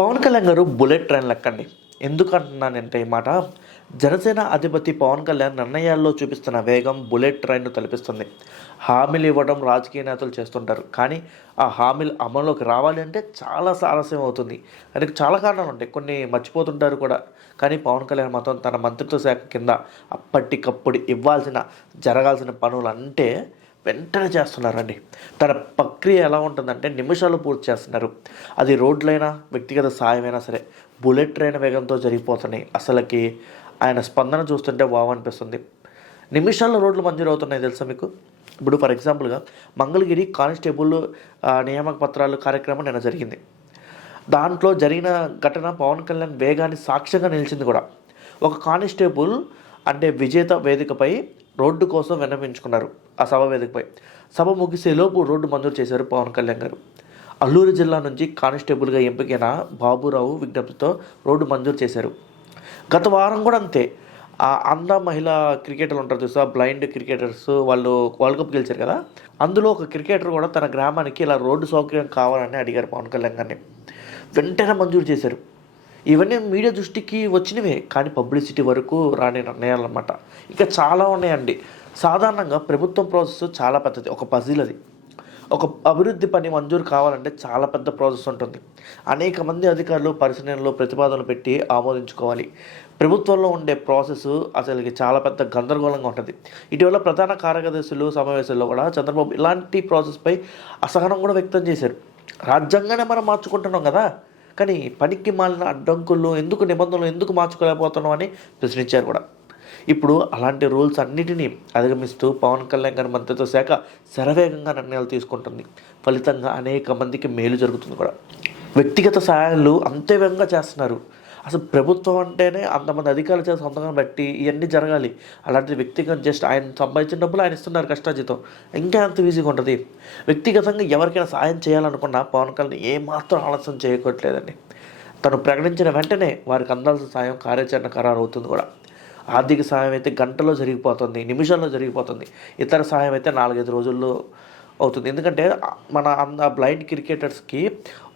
పవన్ కళ్యాణ్ గారు bullet train లెక్కండి. ఎందుకంటున్నానంటే ఈ మాట, జనసేన అధిపతి పవన్ కళ్యాణ్ నిర్ణయాల్లో చూపిస్తున్న వేగం బుల్లెట్ ట్రైన్ను తలపిస్తుంది. హామీలు ఇవ్వడం రాజకీయ నేతలు చేస్తుంటారు. కానీ ఆ హామీలు అమల్లోకి రావాలి అంటే చాలా ఆలస్యం అవుతుంది. దానికి చాలా కారణాలు ఉంటాయి. కొన్ని మర్చిపోతుంటారు కూడా. కానీ పవన్ కళ్యాణ్ మాత్రం తన మంత్రిత్వ శాఖ కింద అప్పటికప్పుడు జరగాల్సిన పనులు అంటే వెంటనే చేస్తున్నారండి. తన ప్రక్రియ ఎలా ఉంటుందంటే నిమిషాలు పూర్తి చేస్తున్నారు. అది రోడ్లైనా వ్యక్తిగత సాయమైనా సరే బుల్లెట్ ట్రైన్ వేగంతో జరిగిపోతున్నాయి. అసలుకి ఆయన స్పందన చూస్తుంటే వావ్ అనిపిస్తుంది. నిమిషాల్లో రోడ్లు మంజూరు అవుతున్నాయి తెలుసా మీకు? ఇప్పుడు ఫర్ ఎగ్జాంపుల్గా మంగళగిరి కానిస్టేబుల్ నియామక పత్రాలు కార్యక్రమం నిన్న జరిగింది. దాంట్లో జరిగిన ఘటన పవన్ కళ్యాణ్ వేగాన్ని సాక్ష్యంగా నిలిచింది కూడా. ఒక కానిస్టేబుల్ అంటే విజేత వేదికపై రోడ్డు కోసం విన్నవించుకున్నారు. ఆ సభ వేదికపై సభ ముగిసేలోపు రోడ్డు మంజూరు చేశారు పవన్ కళ్యాణ్ గారు. అల్లూరు జిల్లా నుంచి కానిస్టేబుల్గా ఎంపికైన బాబురావు విజ్ఞప్తితో రోడ్డు మంజూరు చేశారు. గత వారం కూడా అంతే. ఆ అంధ మహిళా క్రికెటర్లు ఉంటారు చూసా, బ్లైండ్ క్రికెటర్స్, వాళ్ళు వరల్డ్ కప్ గెలిచారు కదా. అందులో ఒక క్రికెటర్ కూడా తన గ్రామానికి ఇలా రోడ్డు సౌకర్యం కావాలని అడిగారు పవన్ కళ్యాణ్ గారిని. వెంటనే మంజూరు చేశారు. ఇవన్నీ మీడియా దృష్టికి వచ్చినవే, కానీ పబ్లిసిటీ వరకు రాని నిర్ణయాలు అన్నమాట. ఇంకా చాలా ఉన్నాయండి. సాధారణంగా ప్రభుత్వం ప్రాసెస్ చాలా పెద్దది, ఒక పజిల్ అది. ఒక అభివృద్ధి పని మంజూరు కావాలంటే చాలా పెద్ద ప్రాసెస్ ఉంటుంది. అనేక మంది అధికారులు పరిశీలనలు ప్రతిపాదనలు పెట్టి ఆమోదించుకోవాలి. ప్రభుత్వంలో ఉండే ప్రాసెస్ అసలుకి చాలా పెద్ద గందరగోళంగా ఉంటుంది. ఇటీవల ప్రధాన కార్యదర్శులు సమావేశాల్లో కూడా చంద్రబాబు ఇలాంటి ప్రాసెస్పై అసహనం కూడా వ్యక్తం చేశారు. రాజ్యాంగాన్ని మనం మార్చుకుంటున్నాం కదా, కానీ పనికి మాలిన అడ్డంకుల్లో ఎందుకు, నిబంధనలు ఎందుకు మార్చుకోలేకపోతున్నాం అని ప్రశ్నించారు కూడా. ఇప్పుడు అలాంటి రూల్స్ అన్నిటినీ అధిగమిస్తూ పవన్ కళ్యాణ్ గారి మంత్రిత్వ శాఖ శరవేగంగా నిర్ణయాలు తీసుకుంటుంది. ఫలితంగా అనేక మందికి మేలు జరుగుతుంది కూడా. వ్యక్తిగత సహాయాలు అంతే వేగంగా చేస్తున్నారు. అసలు ప్రభుత్వం అంటేనే అంతమంది అధికారులు చేసి సొంతంగా బట్టి ఇవన్నీ జరగాలి. అలాంటి వ్యక్తిగత జస్ట్ ఆయన సంపాదించిన డబ్బులు ఆయన ఇస్తున్నారు కష్టార్జితం. ఇంకా అంత ఈజీగా ఉంటుంది. వ్యక్తిగతంగా ఎవరికైనా సాయం చేయాలనుకున్నా పవన్ కళ్యాణ్ ఏమాత్రం ఆలస్యం చేయకూడలేదండి. తను ప్రకటించిన వెంటనే వారికి అందాల్సిన సాయం కార్యాచరణ ఖరారు అవుతుంది కూడా. ఆర్థిక సహాయం అయితే గంటలో జరిగిపోతుంది, నిమిషాల్లో జరిగిపోతుంది. ఇతర సహాయం అయితే 4-5 రోజుల్లో అవుతుంది. ఎందుకంటే మన బ్లైండ్ క్రికెటర్స్కి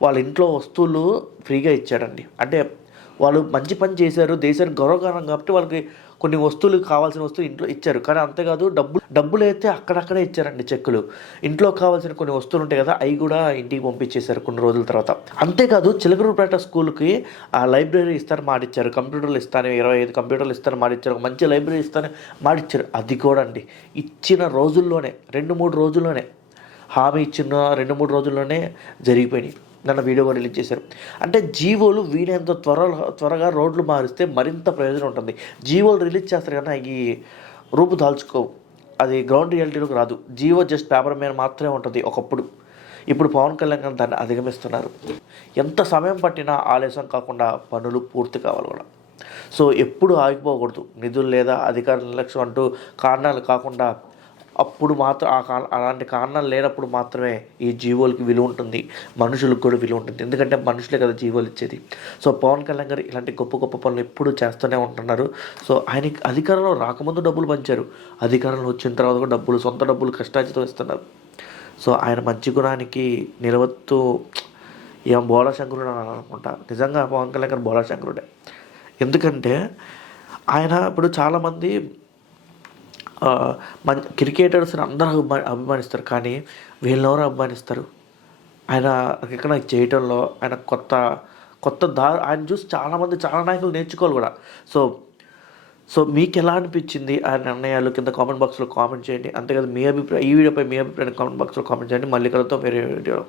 వాళ్ళ ఇంట్లో వస్తువులు ఫ్రీగా ఇచ్చాడండి. అంటే వాళ్ళు మంచి పని చేశారు, దేశానికి గౌరవకారణం కాబట్టి వాళ్ళకి కొన్ని వస్తువులు, కావాల్సిన వస్తువులు ఇంట్లో ఇచ్చారు. కానీ అంతేకాదు డబ్బులు అయితే అక్కడక్కడే ఇచ్చారండి, చెక్కులు. ఇంట్లో కావాల్సిన కొన్ని వస్తువులు ఉంటాయి కదా, అవి కూడా ఇంటికి పంపించేశారు కొన్ని రోజుల తర్వాత. అంతేకాదు చిలకలూరుపేట స్కూల్కి ఆ లైబ్రరీ ఇస్తారని మాటిచ్చారు. కంప్యూటర్లు ఇస్తాను, 25 కంప్యూటర్లు ఇస్తారని మాటిచ్చారు. ఒక మంచి లైబ్రరీ ఇస్తారని మాటిచ్చారు. అది కూడా అండి ఇచ్చిన రోజుల్లోనే 2-3 రోజుల్లోనే, హామీ ఇచ్చిన 2-3 రోజుల్లోనే జరిగిపోయినాయి. నన్ను వీడియో కూడా రిలీజ్ చేశారు. అంటే జీవోలు వీలైనంత త్వరగా రోడ్లు మారిస్తే మరింత ప్రయోజనం ఉంటుంది. జీవోలు రిలీజ్ చేస్తారు కానీ అవి రూపు దాల్చుకోవు, అది గ్రౌండ్ రియాలిటీలోకి రాదు. జీవో జస్ట్ పేపర్ మీద మాత్రమే ఉంటుంది ఒకప్పుడు. ఇప్పుడు పవన్ కళ్యాణ్ గారు దాన్ని అధిగమిస్తున్నారు. ఎంత సమయం పట్టినా ఆలస్యం కాకుండా పనులు పూర్తి కావాలి కూడా. సో ఎప్పుడు ఆగిపోకూడదు. నిధులు లేదా అధికార నిర్లక్ష్యం అంటూ కారణాలు కాకుండా అప్పుడు మాత్రం అలాంటి కారణాలు లేనప్పుడు మాత్రమే ఈ జీవోలకి విలువ ఉంటుంది, మనుషులకు కూడా విలువ ఉంటుంది. ఎందుకంటే మనుషులే కదా జీవోలు ఇచ్చేది. సో పవన్ కళ్యాణ్ గారు ఇలాంటి గొప్ప గొప్ప పనులు ఎప్పుడు చేస్తూనే ఉంటున్నారు. సో ఆయనకి అధికారంలో రాకముందు డబ్బులు పంచారు, అధికారంలో వచ్చిన తర్వాత కూడా సొంత డబ్బులు కష్టార్జితం ఇస్తున్నారు. సో ఆయన మంచి గుణానికి నిలవత్తు ఏం బోళాశంకరుడు అని అనుకుంటా. నిజంగా పవన్ కళ్యాణ్ గారు బోళాశంకరుడే. ఎందుకంటే ఆయన ఇప్పుడు చాలామంది క్రికెటర్స్ని అందరూ అభిమానిస్తారు, కానీ వీళ్ళెవరో అభిమానిస్తారు. ఆయన ఎక్కడ చేయటంలో ఆయన కొత్త ఆయన చూసి చాలా నాయకులు నేర్చుకోవాలి కూడా. సో మీకు ఎలా అనిపించింది ఆయన నిర్ణయాలు? కింద కామెంట్ బాక్స్లో కామెంట్ చేయండి. అంతేకాదు ఈ వీడియోపై మీ అభిప్రాయాన్ని కామెంట్ బాక్స్లో కామెంట్ చేయండి. మళ్ళీ కలుద్దాం వేరే వీడియో.